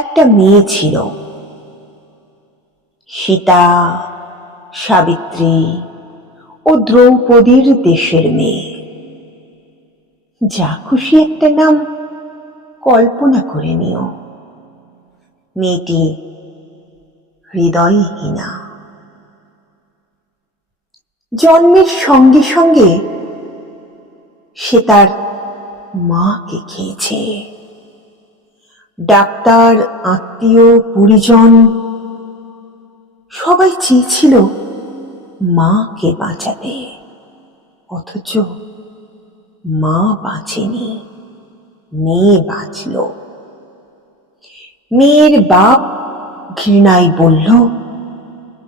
একটা মেয়ে ছিল, সীতা, সাবিত্রী ও দ্রৌপদীর দেশের মেয়ে। যা খুশি একটা নাম কল্পনা করে নিও। মেয়েটি হৃদয়হীনা। জন্মের সঙ্গে সঙ্গে সে তার মাকে খেয়েছে। ডাক্তার, আত্মীয়, পরিজন সবাই চেয়েছিল মাকে বাঁচাতে, অথচ মা বাঁচেনি, মেয়ে বাঁচল। মেয়ের বাপ ঘৃণায় বলল,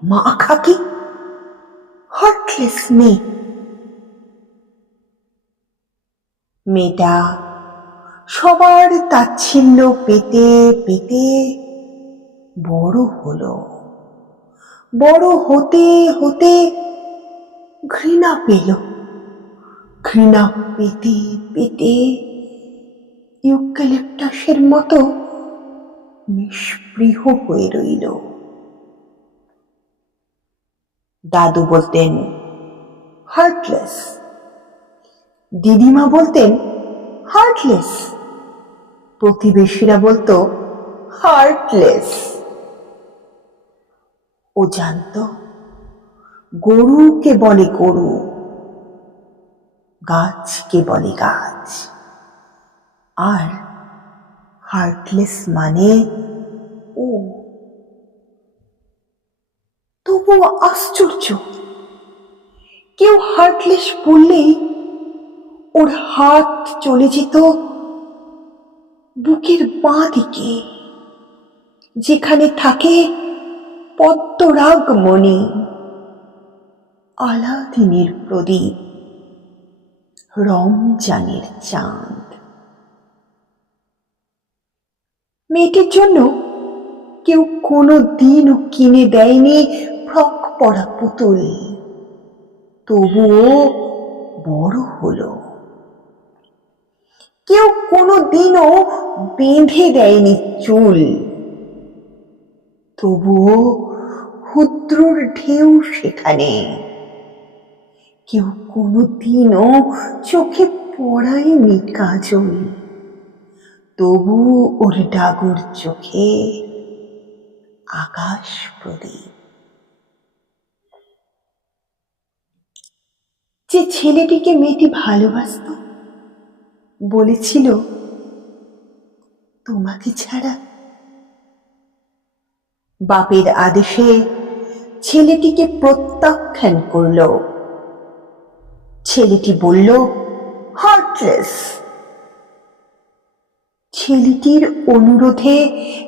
মা খাকি, হার্টলেস মেয়ে। মেয়েটা সবার তাচ্ছিল্য পেতে পেতে বড় হলো। বড় হতে হতে ঘৃণা পেল। ঘৃণা পেতে পেতে ইউক্যালিপটাসের মতো নিষ্পৃহ হয়ে রইল। দাদু বলতেন হার্টলেস, দিদিমা বলতেন হার্টলেস, প্রতিবেশীরা বলতো হার্টলেস। ও জানত গরুকে বলে গরু, গাছকে বলে গাছ, আর হার্টলেস মানে ও। তবুও আশ্চর্য, কেউ হার্টলেস বললেই ওর হাত চলে যেত বুকের বাঁ দিকে, যেখানে থাকে পদ্মরাগ মণি, আলাদিনের প্রদীপ, রমজানের চাঁদ। মেয়েটির জন্য কেউ কোনো দিনও কিনে দেয়নি ফ্রক পরা পুতুল, তবুও বড় হলো। কেউ কোনো দিনও বেঁধে দেয়নি চুল, তবুও ক্ষুদ্রর ঢেউ সেখানে। কেউ কোনো দিনও চোখে পড়ায়নি কাজল, তবু ওর ডাগর চোখে আকাশ প্রদীপ। যে ছেলেটিকে মেয়েটি ভালোবাসত বলেছিল, তোমাকে ছাড়া। বাপের আদেশে ছেলেটিকে প্রত্যাখ্যান করল। ছেলেটি বলল হার্টলেস। ছেলেটির অনুরোধে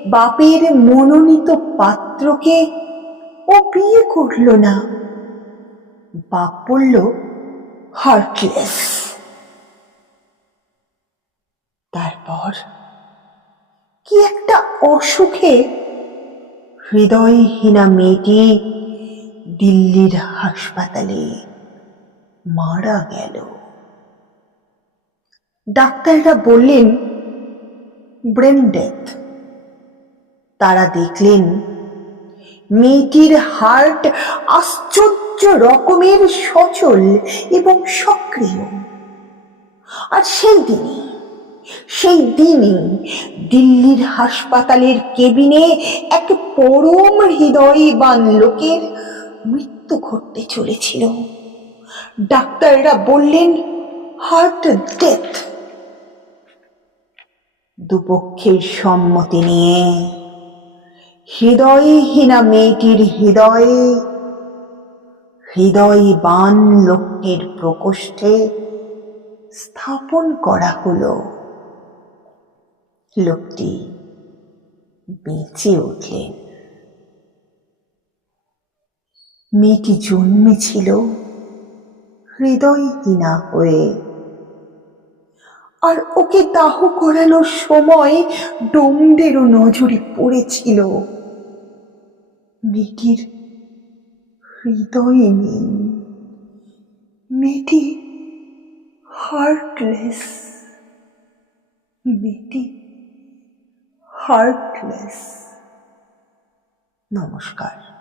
বাপের মনোনীত পাত্রকে ও বিয়ে করল না। বাপ বলল হার্টলেস। তারপর কি একটা অসুখে হৃদয়হীনা মেয়েটি দিল্লির হাসপাতালে মারা গেল। ডাক্তাররা বললেন ব্রেন ডেথ। তারা দেখলেন মেয়েটির হার্ট আশ্চর্য রকমের সচল এবং সক্রিয়। আর সেই দিনই দিল্লির হাসপাতালের কেবিনে এক পরম হৃদয়বান লোকের মৃত্যু ঘটতে চলেছিল। ডাক্তাররা বললেন হার্ট ডেথ। দুপক্ষের সম্মতি নিয়ে হৃদয়হীনা মেয়েটির হৃদয়ে হৃদয়বান লোকটির প্রকোষ্ঠে স্থাপন করা হলো। লোকটি বেঁচে উঠলেন। মেয়েটি জন্মেছিল হৃদয়হীনা হয়ে, আর ওকে দাহ করানোর সময় ডোমদেরও নজরে পড়েছিল মেয়েটির হৃদয় নেই। মেয়েটি হার্টলেস। মেয়েটি হার্টলেস। নমস্কার।